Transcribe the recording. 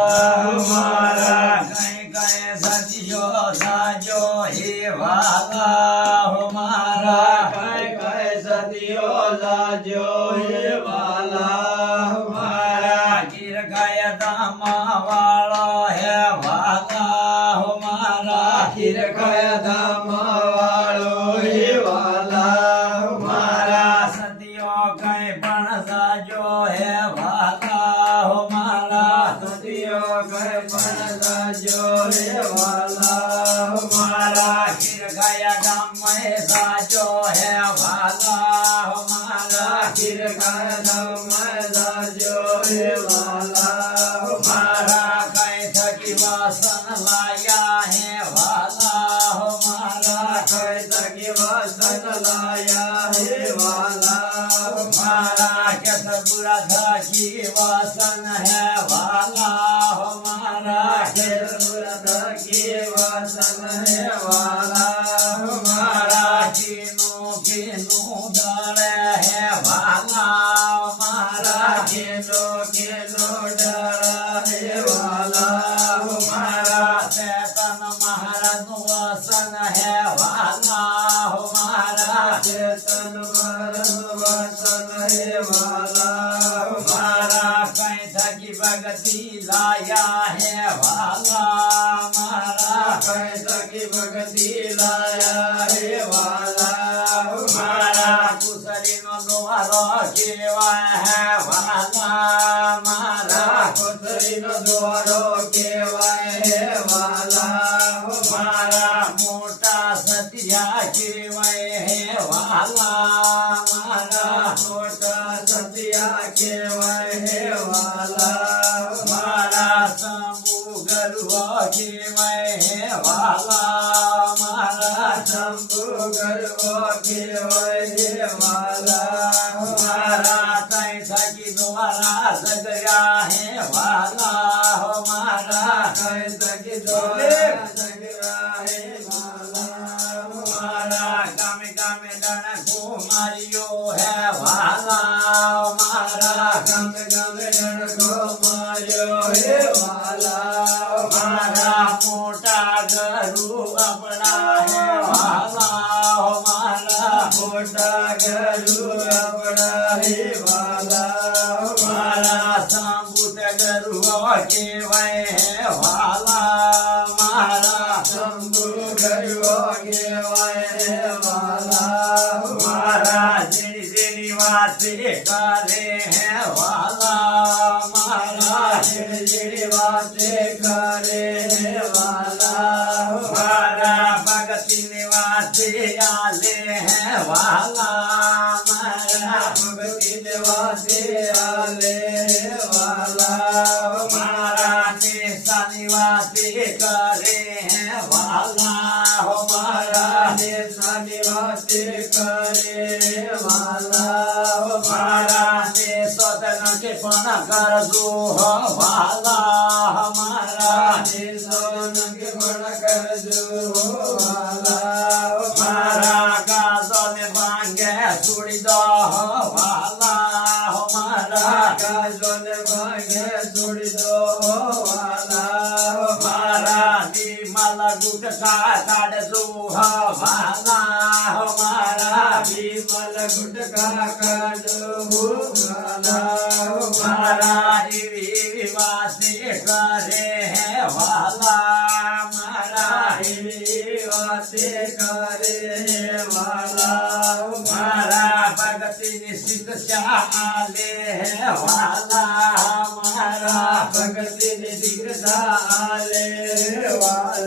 हमारा कहीं कहीं सदियो साजो हे वाला हमारा कहीं कहीं सदियो साजो हे वाला हमारा गिर गया दामा वाला है वाला हमारा गिर गया दामा वालो हे वाला हमारा सदियो कहीं पण साजो है वाला हमारा सदियो कहीं पण साजो है वाला हमारा गिर गया दाम में साजो है वाला हमारा गिर गया दाम में साजो है वाला हमारा कहीं थकी वासन लाया है वाला हमारा कहीं थकी वासन लाया है वाला हमारा कैसा बुरा था कि वासन है वाला हमारा कैसा बुरा था कि वासन है वाला हमारा किनो किनो डरे है वाला हमारा किनो किनो डरा है वाला हमारा चेतन महाराज वासन है वाला हमारा चेतन महाराज वासन है वाला हमारा कहीं थकी भगती लाया है वाला हमारा कहीं थकी भगती लाया है वाला हमारा कुशली नो द्वारो केवा है वाला हमारा कुशली नो द्वारो केवा है वाला हमारा मोटा सतिया केवा है वाला हमारा मोटा सतिया केवा है वाला हमारा शंभु गरुआ केवा है वाला हमारा शंभु गरुआ केवा है वाला हमारा तै थकी द्वारा सगया है वाला हमारा तै थकी द्वारा सगया है वाला हमारा गामे गामे डन कुमारियो है वाला हमारा गामे गामे डन कुमारियो है वाला हमारा मोटा गरु अपना है वाला हमारा मोटा गरु अपना है वाला हमारा संबुत गरु के वह है वाला हमारा संबु गरु के वह है वाला हमारा जिनी जिनी बातें करे है वाला हमारा जिनी जिनी बातें करे है वाला हमारा भगती निवासी आले है वाला हमारा भगती निवासी आले है वाला हमारा निशा निवासी करे है वाला हमारा निशा निवासी करे वाला हमारा निशोधन के पण कर दो वाला हमारा निशोधन के पण कर दो वाला हमारा गाजो में भांगे छुड़ी दो वाला हमारा गाजो में भांगे छुड़ी दो वाला हमारा विमल गुटका काट दो वाला हमारा विमल गुटका काट दो वाला हमारा विवासी करे है वाला हमारा विवासी करे है वाला हमारा भगती निश्चित आले है वाला हमारा भगती निश्चित आले वाला